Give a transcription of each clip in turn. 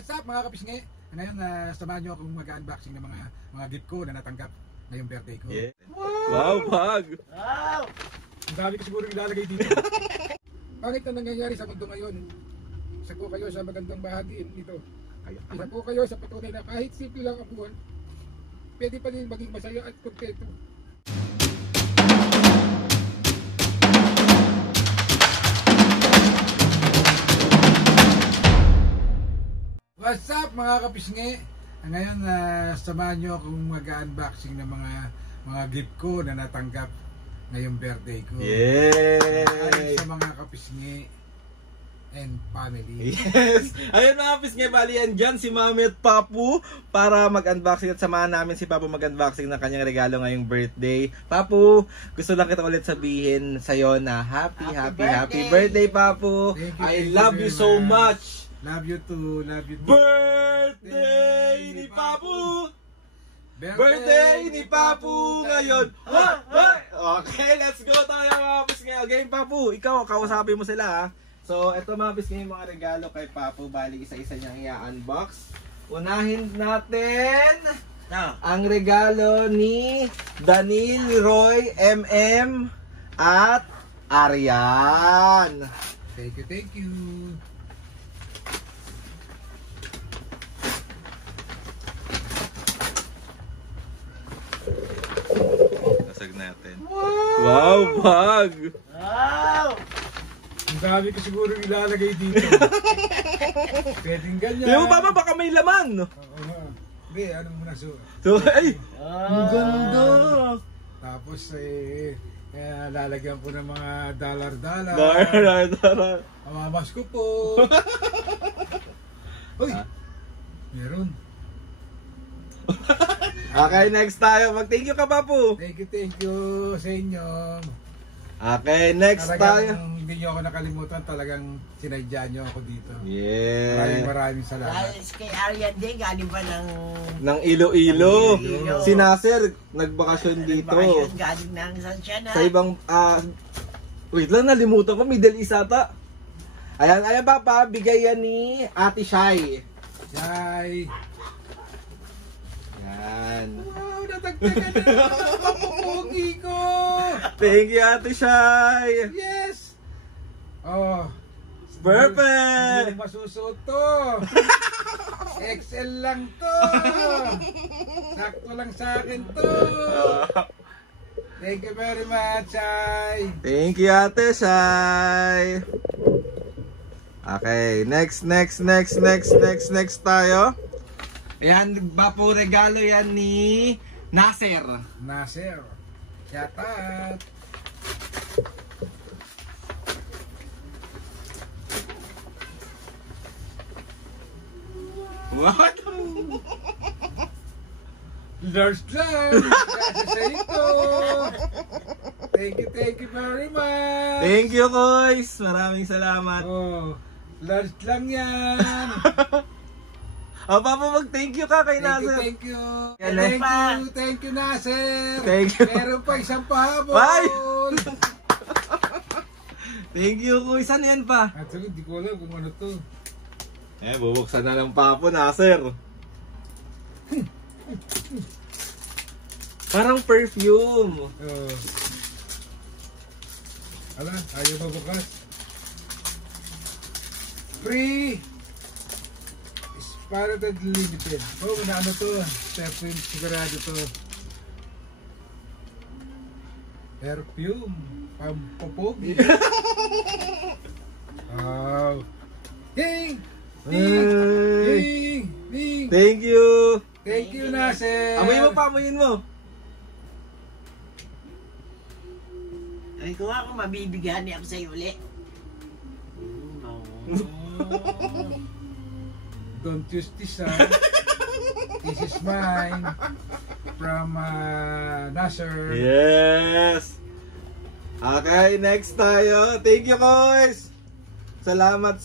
What's up mga kapisngi? Ngayon samahan nyo akong mag-unboxing ng mga gift ko na natanggap ngayong birthday ko. Yeah. Wow, bag! Wow! Ang dami ko siguro ilalagay dito. Pangit na nangyayari sa mundo ngayon. Isa po kayo sa magandang bahagi dito. Isa po kayo sa patunay na kahit simple lang ang buwan, pwede pa rin maging masaya at kontento. What's up mga kapisngi? Ngayon samahan nyo akong mag-unboxing ng mga gift ko na natanggap ngayong birthday ko. Yay! Sa mga kapisngi and family. Yes! Ayun mga kapisngi, bali yan dyan si Mami at Papu para mag-unboxing at samahan namin si Papu mag-unboxing ng kanyang regalo ngayong birthday. Papu, gusto lang kita ulit sabihin sa'yo na happy birthday Papu! I love you so much! Love you too, love you too. Birthday ni Papu! Birthday ni Papu ngayon! Okay, let's go tayo mga kapisngi. Okay, Papu, ikaw, kausapin mo sila ha. So, ito mga kapisngi, mga regalo kay Papu. Bali, isa-isa niyang i-unbox. Unahin natin ang regalo ni Danil Roy MM at Arian. Thank you, thank you. Nasag natin. Wow, bag! Wow! Ang dami ko siguro ilalagay dito. Pwedeng ganyan. Yung Papa, baka may laman. Hindi, ano muna so. So, ay! Ang ganda! Tapos lalagyan ko ng mga dollar. Mamamas ko po. Uy! Meron. Okay, next tayo. Mag-thank you ka, Papu. Thank you sa inyo. Okay, next tayo. Hindi nyo ako nakalimutan, talagang sinadya nyo ako dito. Yeah. Maraming salamat. Guys, kay Arian din, galing pa ng Iloilo. Si Nasir, nagbakasyon dito. Nagbakasyon, galing ng Sansyan Sa ibang, wait lang, nalimutan ko, Middle East ata. Ayan, Papa, bigay yan ni Ate Shai. Yay! Yan. Wow, natagtagan na ang pupugi ko! Thank you, Ate Shai! Yes! Oh, perfect! hindi masusuot to. XL lang to. Sakto lang sa akin to. Thank you very much, Shai. Thank you, Ate Shai. Okay, next tayo. Ayan, Papu, regalo yan ni Nasir. Yatat. What? Large lang. Sa ito. Thank you very much. Thank you, guys. Maraming salamat. Oh, large lang yan. Papu, mag-thank you ka kay Nasir. Thank you. Yan, Thank you, Nasir. Thank you. Meron pa isang pahabol. Bye! Thank you, kuy. Saan yan pa? Actually, hindi ko alam kung ano to. Bubuksan na ng Papu, Nasir. Parang perfume. Ala, ayaw mabukas. Free! Spirited Limited. Oh, ano to? Perfume, sigurado to. Perfume. Pampopogi. Wow. Ding! Ding! Thank you. Thank you, Nasir. Amoyin mo pa, amoyin mo. Ay, kung ako mabibigyan niya ako sa'yo ulit. Don't use this, this is mine. From Nasir. Yes. Okay, next tayo. Thank you, guys. Salamat.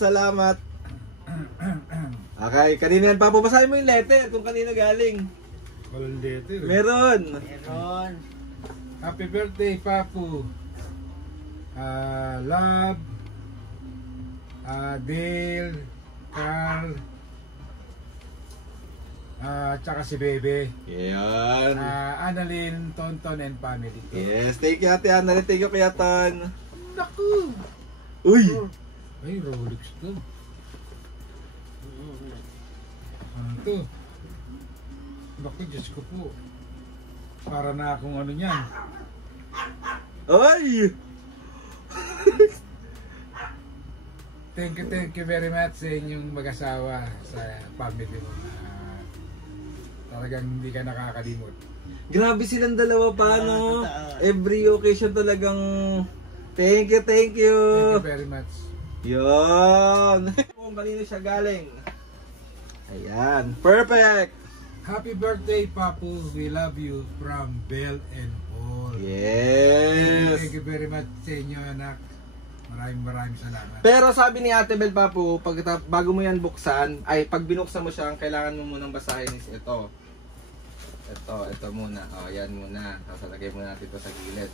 Okay, kanina yan, Papu. Basahin mo yung letter kung kanina galing. Walang letter. Meron. Happy birthday, Papu. Love, Dale, Carl, Tsaka si Bebe. Yan. Annalyn, Tonton, and family. Yes, thank you Ate Annalyn, thank you Kuya Ton. Naku! Uy! Ay, Rolex to. Ano to? Naku, Diyos ko po. Para na akong ano niyan. Ay! Thank you very much sa inyong mag-asawa sa family mo. Talagang hindi ka nakakalimot. Grabe silang dalawa pa, no? Every occasion talagang thank you. Thank you very much. Yun! Kung kanino siya galing. Ayan, perfect! Happy birthday, Papu. We love you from Belle and Paul. Yes! Thank you very much sa inyo, anak. Maraming salamat. Pero sabi ni Ate Bel Papu, bago mo yan buksan, pag binuksan mo siya, kailangan mo munang basahin is ito. Ito muna. Yan muna. Sasalagay muna natin ito sa gilid.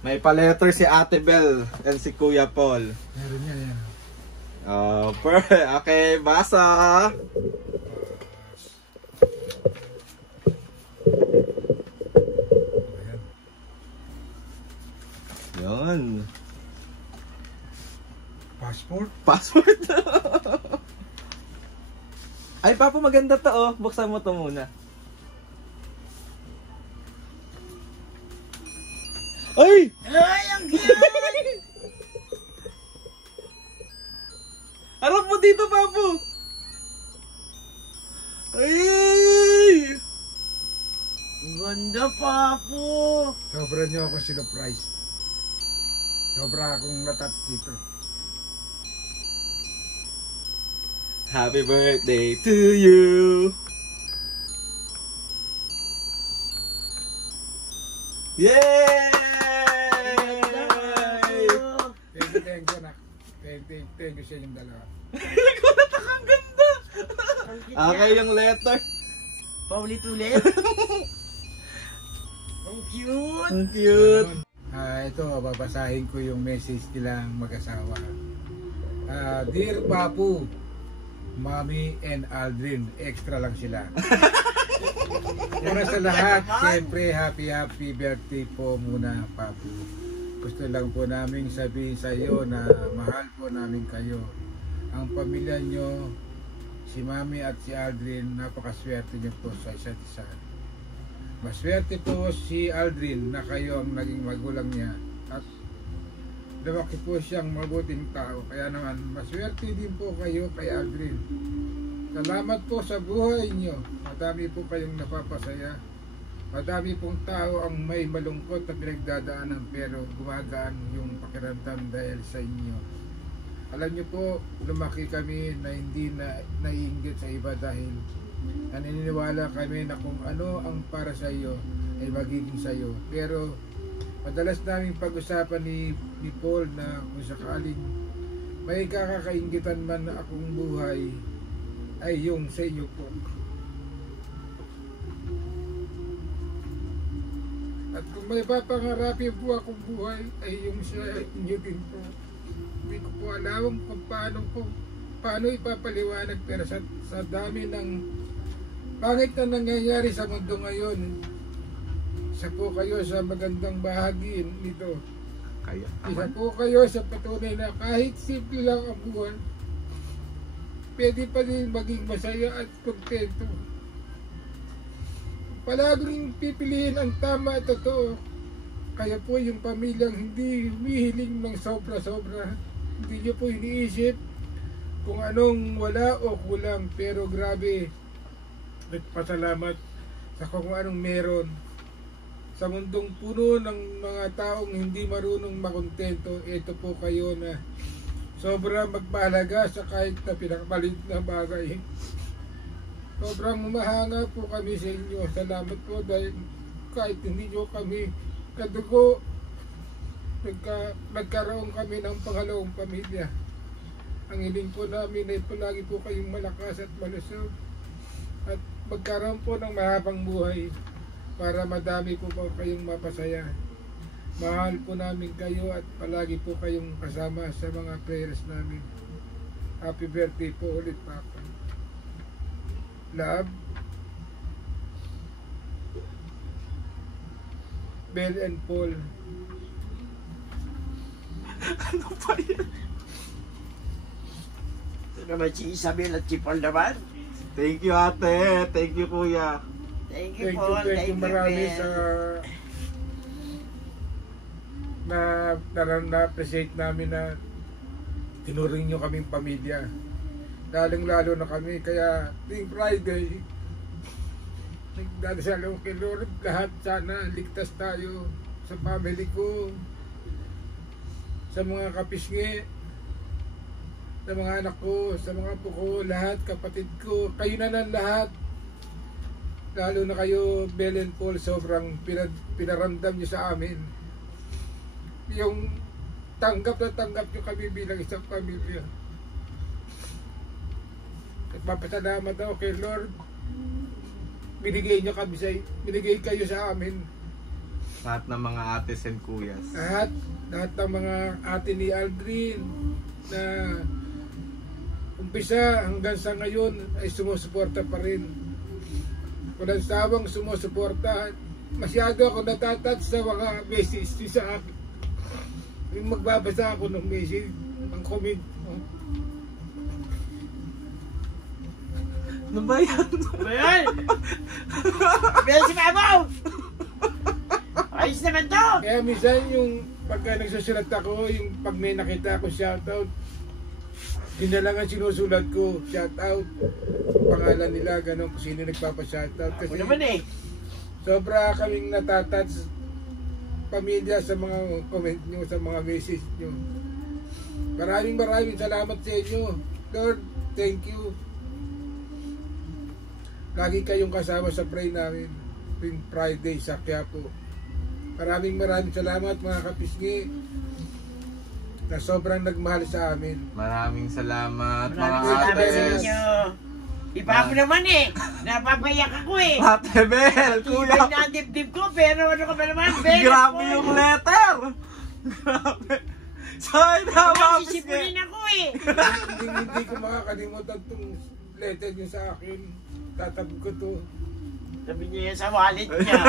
May pa-letter si Ate Bel and si Kuya Paul. Meron yan. Perfect. Okay, basa. Yan. Passport. Ay, Papu, maganda to, oh. Buksan mo to muna. Ay! Ay, ang cute! Harap mo dito, Papu! Ay! Ang ganda, Papu! Sobra niyo ako sinurprise. Sobra akong natat dito. Happy birthday to you! Yay! Thank you, anak. Thank you sa inyong dalawa. Nagulat ako, ang ganda! Okay, yung letter. Paulit-ulit. Ang cute! Ang cute! Ito, babasahin ko yung message nilang mag-asawa. Dear Papu, Mommy and Aldrin, extra lang sila. Una sa lahat, siyempre happy birthday po muna, Papu. Gusto lang po namin sabihin sa iyo na mahal po namin kayo. Ang pamilya nyo, si Mami at si Aldrin, napakaswerte nyo po sa isa't isa. Maswerte po si Aldrin na kayo ang naging magulang niya at lumaki po siyang mabuting tao. Kaya naman, maswerte din po kayo kay Aldrin. Salamat po sa buhay niyo. Madami po kayong napapasaya. Madami pong tao ang may malungkot na pinagdadaanan pero gumagaan yung pakiramdam dahil sa inyo. Alam niyo po, lumaki kami na hindi na naiinggit sa iba dahil naniniwala kami na kung ano ang para sa iyo ay magiging sa iyo. Pero madalas naming pag-usapan ni Paul na kung sakaling may kakakainggitan man na akong buhay ay yung sa inyo po. At kung may papangarapin po akong buhay ay yung sa inyo din po. Hindi ko po alam kung paano ipapaliwanag pero sa dami ng pangit na nangyayari sa mundo ngayon, isa po kayo sa magandang bahagi nito. Isa po kayo sa patunay na kahit simple lang ang buwan, pwede pa din maging masaya at kontento. Palaging pipiliin ang tama at totoo. Kaya po yung pamilyang hindi humihiling ng sobra-sobra. Hindi nyo po iniisip kung anong wala o kulang. Pero grabe, nagpasalamat sa kung anong meron. Sa mundong puno ng mga taong hindi marunong makontento, ito po kayo na sobrang magpahalaga sa kahit na pinakapalit na bagay. Sobrang mahanga po kami sa inyo. Salamat po dahil kahit hindi nyo kami kadugo, nagkaroon kami ng pangalawang pamilya. Ang hiling po namin ay palagi po kayong malakas at malusog at magkaroon po ng mahabang buhay para madami po kayong mapasaya. Mahal po namin kayo at palagi po kayong kasama sa mga prayers namin. Happy birthday po ulit, Papa. Love, Bell and Paul. Ano pa yan? Ito naman si Isabel at si Paul naman. Thank you ate. Thank you kuya. Thank you, Thank Paul. you, thank you marami Ben. sa na-appreciate namin na tinuring nyo kaming pamilya. Lalong-lalo na kami. Kaya, tuwing Friday, nagdadasal ako kay Lord, lahat sana ligtas tayo sa family ko, sa mga kapisngi, sa mga anak ko, sa mga apo ko, lahat, kapatid ko, kayo na lang lahat. Lalo na kayo, Bell and Paul, sobrang pinaramdam niyo sa amin. Yung tanggap na tanggap niyo kami bilang isang pamilya. Nagpapasalamat ako kay Lord. Binigay kayo sa amin. Lahat ng mga ates and kuyas. Lahat ng mga ate ni Aldrin na umpisa hanggang sa ngayon ay sumusuporta pa rin. Walang sawang sumusuporta. Masyado ako natatouch sa mga message sa akin. Yung magbabasa ako ng message, ng comment. Ano ba yan? Ano ba yan? Ben si Papaw! Ayos naman to! Kaya minsan yung pagka nagsusulat ako, yung pag may nakita ako shoutout, yun na lang ang sinusulat ko, shoutout, pangalan nila, gano'n, kung sino nagpapa-shoutout. Ako Kasi naman eh. sobra kaming natatats pamilya sa mga comment nyo, sa mga message nyo. Maraming salamat sa inyo. Lord, thank you. Lagi kayong kasama sa pray namin tuwing Friday sa Quiapo. Maraming salamat mga kapisngi na sobrang nagmahal sa amin. Maraming salamat Maraming mga salamat sa ates. inyo. Ipapo naman eh. Napapayak ako eh. Ate Bel, Kulay kuya. na ang dibdib ko, pero ano ka ba naman? Ben, Grabe Paul. yung letter. Grabe. Sorry na, mabis Sisipunin ako eh. Hindi ko makakalimutan itong letter niyo sa akin. Tatabi ko to. Sabi niya yan sa wallet niya.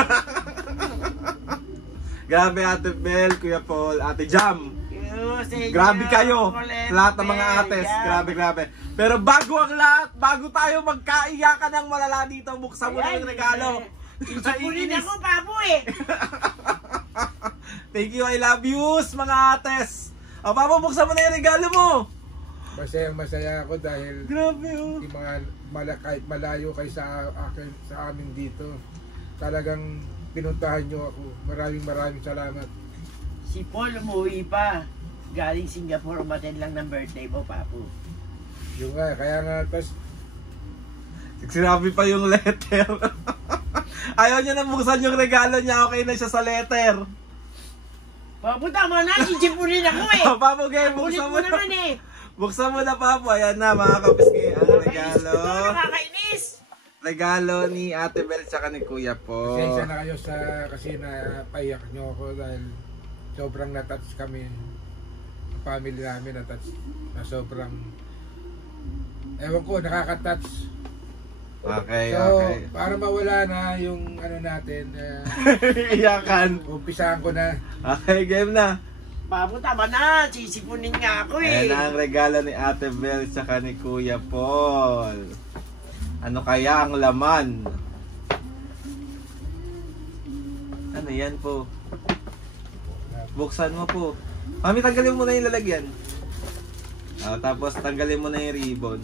Grabe Ate Bel, Kuya Paul, Ate Jam. Sa inyo, Grabe kayo. ulit, Sa lahat ng mga Ben. ates. Yeah. Grabe. Pero bago ang lahat, bago tayo magkaiyakan ng malala dito, buksan mo na yung regalo. Sisipunin ako, Papo eh. Thank you, I love yous, mga ates. O, Papa, buksan mo na yung regalo mo. Masaya ako dahil Grabe, oh. yung mga kahit malayo kayo sa amin dito, talagang pinuntahan nyo ako. Maraming salamat. Si Paul umuwi pa. Galing Singapore, umaten lang ng birthday mo, Papo. Yung nga, kaya nga, tas Sinabi pa yung letter. Ayaw niya na buksan yung regalo niya, okay na siya sa letter. Papo, tama na, sisipunin ako eh. Papo, game, Ulit buksan mo mo na. naman eh. Buksan mo na, Papo. Ayan na, mga kapisngi, ang regalo. Nakakainis. Regalo ni Ate Bel tsaka ni Kuya po. pasensya na kayo kasi napaiyak nyo ako dahil sobrang natouch kami. Family namin natouch na sobrang, ewan ko, nakaka-touch. Okay, So, okay. para mawala na yung ano natin, Iyakan. umpisahan ko na. Okay, game na. Papo, tama na, sisipunin nga ako eh. Ayan na ang regalo ni Ate Bel tsaka ni Kuya Paul. Ano kaya ang laman? Ano yan po? Buksan mo po. Mami, tanggalin mo na yung lalagyan. Tapos tanggalin mo na yung ribbon.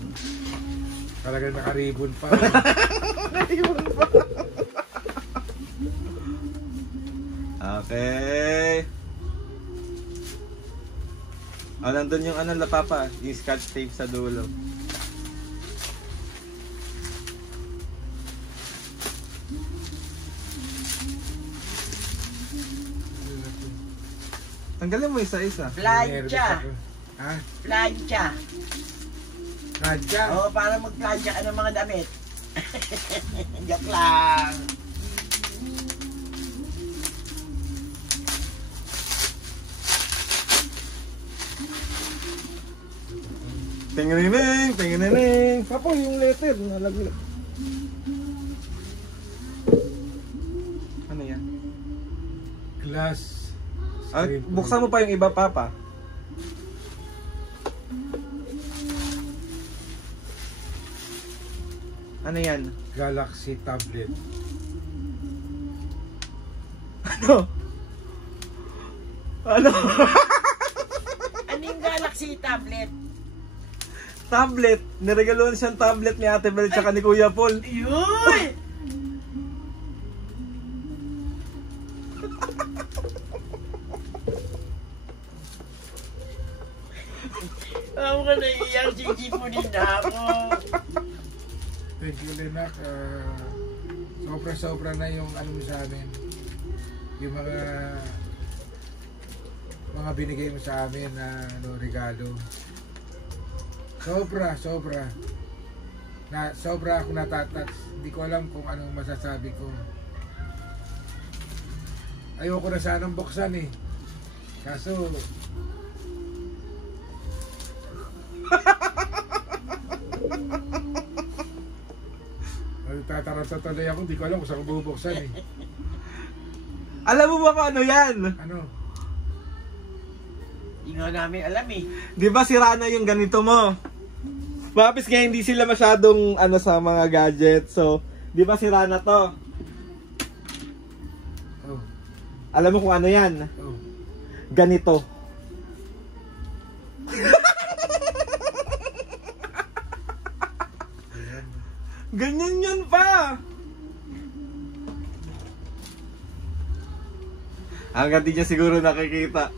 Talagang nakaribon pa. Ribbon pa. Okay. Nandun yung ano, Papa, yung scotch tape sa dulo. Tanggalin mo isa-isa. Plancha. Ha? Plancha. Radya? Oo, para magplancha ka ng mga damit. Joke lang. Tingining. Papa, yung letter. Nalaglag. Ano yan? Glass. Buksan mo pa yung iba, Papa. Ano yan? Galaxy tablet. Ano? Ano? Ano yung Galaxy tablet? Tablet. Niregaluhan siyang tablet ni Ate Bel tsaka ni Kuya Paul. Yun! Ako ka naiiyak, sisipunin na ako. Thank you, Lenak. Sobra-sobra na yung ano mo sa amin. Yung mga binigay mo sa amin na regalo. Sobra. Sobra ako natatats. Hindi ko alam kung anong masasabi ko. Ayoko na sanang buksan eh. Kaso tataranta tuloy ako, hindi ko alam kung saan ko bubuksan eh. Alam mo ba kung ano yan? Ano? Hindi nga namin alam eh. Di ba sira na yung ganito mo? Mapis nga hindi sila masyadong sa mga gadgets. So, di ba sira na to? Oh. Alam mo kung ano yan? Oh. Ganito. Ganyan yan pa! Hanggang di niya siguro nakikita.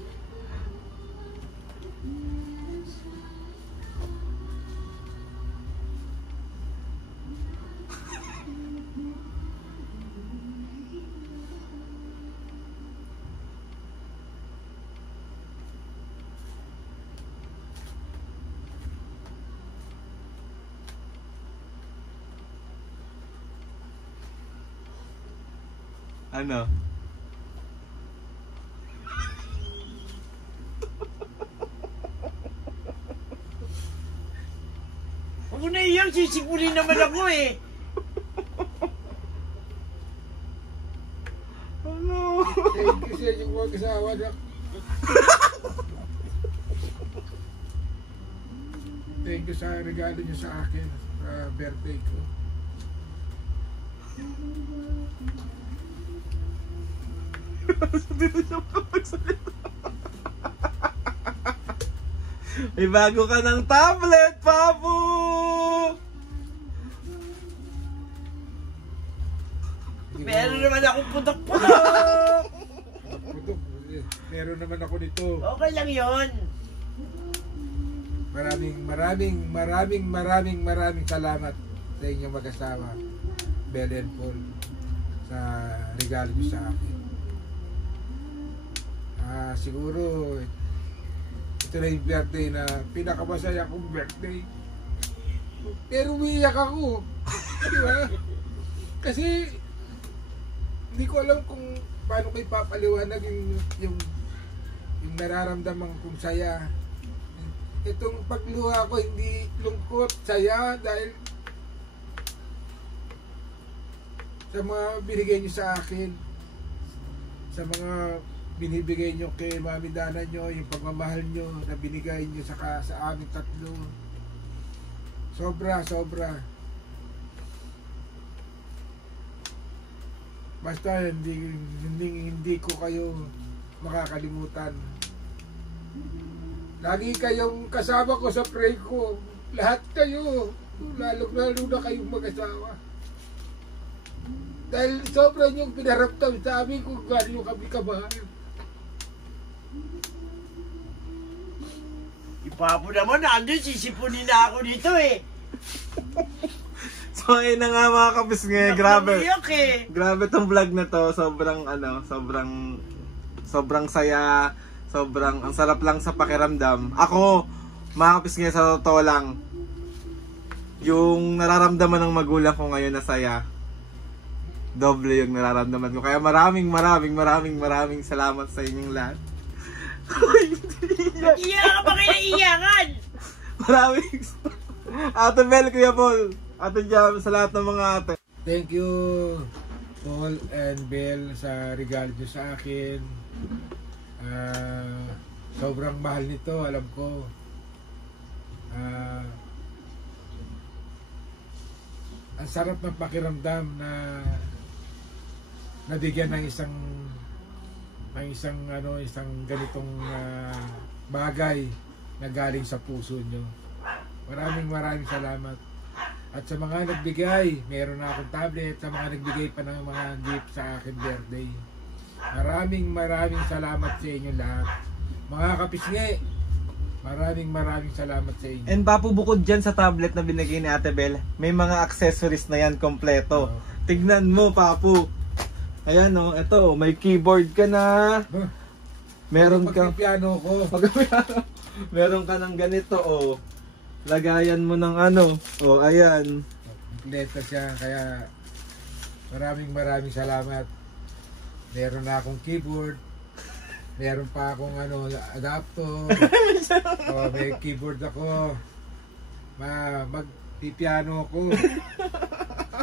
Ano? Ako naiiyak, sisipunin naman ako eh. Ano? Thank you sa inyong mga kasawa na. Thank you sa regalo niyo sa akin sa birthday ko. May bago ka ng tablet, Papu! Meron naman akong putok-putok. Meron naman ako nito. Okay lang yon. Maraming salamat sa inyong mag-asawa, Bel and Paul, sa regalo niyo sa akin. Siguro ito na yung birthday na pinakamasaya kong birthday. Pero umiiyak ako. Di ba? Kasi hindi ko alam kung paano ko ipapaliwanag yung nararamdaman kong saya. Itong pagluha ko hindi lungkot, saya dahil sa mga binigay niyo sa akin, sa mga binibigay nyo kay Mami Dana nyo, yung pagmamahal nyo na binigay nyo sa aming tatlo. Sobra. Basta hindi ko kayo makakalimutan. Lagi kayong kasama ko sa pray ko. Lahat kayo, lalo na kayong mag-asawa. Dahil sobra niyong pinaramdam sa amin kung gaano kami kamahal. Ipapo naman, andun, sisipunin na ako dito eh. So ayun na nga mga kapis ngayon, grabe. Nakumiyak eh. Grabe tong vlog na to, sobrang saya, ang sarap lang sa pakiramdam. Ako, mga kapis ngayon, sa totoo lang, yung nararamdaman ng magulang ko ngayon na saya, doble yung nararamdaman ko. Kaya maraming salamat sa inyong lahat. Iyak ka ba kayo naiiyakan? Maraming Ate Bel, Kuya Paul, Ate Jam, sa lahat ng mga ate. Thank you Paul and Bell sa regalo nyo sa akin. Sobrang mahal nito, alam ko. Ang sarap ng pakiramdam na nabigyan ng isang ganitong bagay na galing sa puso nyo. Maraming salamat. At sa mga nagbigay, meron na akong tablet. Sa mga nagbigay pa ng mga gift sa akin birthday, maraming salamat sa inyo lahat. Mga kapisngi, maraming salamat sa inyo. And Papu, bukod dyan sa tablet na binigay ni Ate Bel, may mga accessories na yan kompleto. Tignan mo, Papu. Ayan o, eto, may keyboard ka na. Meron ka piano ko. Meron ka ng ganito o. Lagayan mo ng ano. O, ayan. Kompleto siya, kaya maraming salamat. Meron na akong keyboard. Meron pa akong adapter. May keyboard ako. Magpipiano ako.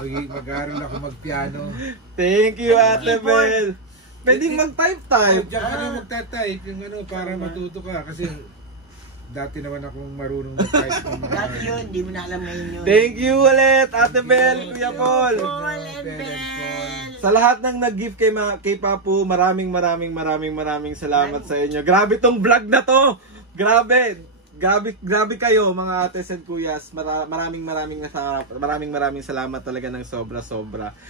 Mag-aaral ako magpiano. Thank you, Ate Bel. Pwedeng mag-type. Diyan ka na magta-type yung para matuto ka. Kasi dati naman akong marunong mag-type. Dati yun, hindi mo na alam ngayon yun. Thank you ulit, Ate Bel, Kuya Paul. Paul and Bel. Sa lahat ng nag-gift kay Papu, maraming salamat sa inyo. Grabe tong vlog na to. Grabe kayo mga ates and kuyas. Maraming salamat talaga ng sobra.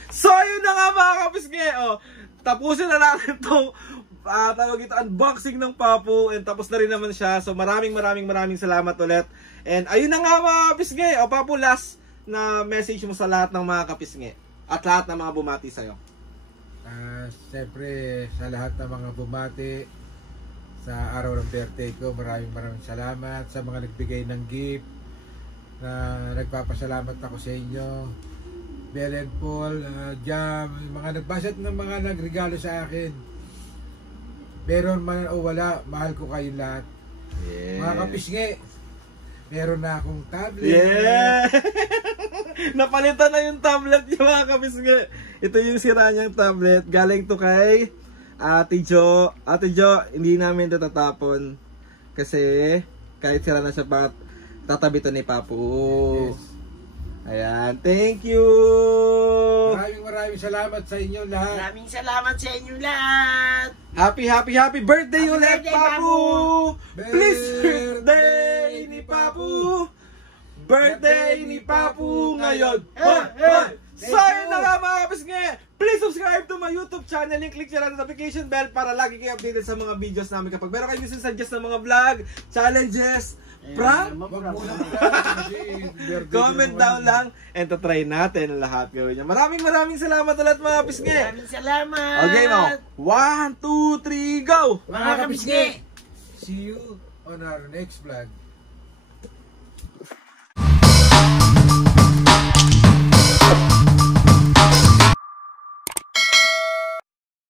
So ayun na nga mga kapisngi. Tapusin na natin tong unboxing ng Papu, and tapos na rin naman siya. So maraming salamat ulit. And ayun na nga mga kapisngi. Papu, last na message mo sa lahat ng mga kapisngi at lahat ng mga bumati sa'yo. Siyempre sa lahat ng mga bumati sa araw ng birthday ko, maraming salamat. Sa mga nagbigay ng gift, nagpapasalamat ako sa inyo. Bell and Paul, Jam, mga nagbasat ng mga nagregalo sa akin. Meron man o wala, mahal ko kayong lahat. Yeah. Mga kapisngi, meron na akong tablet. Yeah! Napalitan na yung tablet niya mga kapisngi. Ito yung sira niyang tablet. Galing to kay Ate Jo. Ate Jo, hindi namin ito tatapon. Kasi kahit sira na siya pa, tatabi to ni Papu. Yes. Ayan, thank you! Maraming salamat sa inyo lahat. Maraming salamat sa inyo lahat. Happy birthday Happy ulit, birthday, Papu! Papu! Please, birthday ni Papu! Birthday ni Papu ngayon! So yun na nga mga kapisngi! Please subscribe to my YouTube channel and click your notification bell para lagi kayo updated sa mga videos namin. Kapag meron kayo gusto suggest ng mga vlog, challenges, prank, comment down lang and try natin lahat gawin niya. Maraming salamat ulit mga kapisngi! Maraming salamat. Okay mo, 1, 2, 3, go! Mga kapisngi. See you on our next vlog.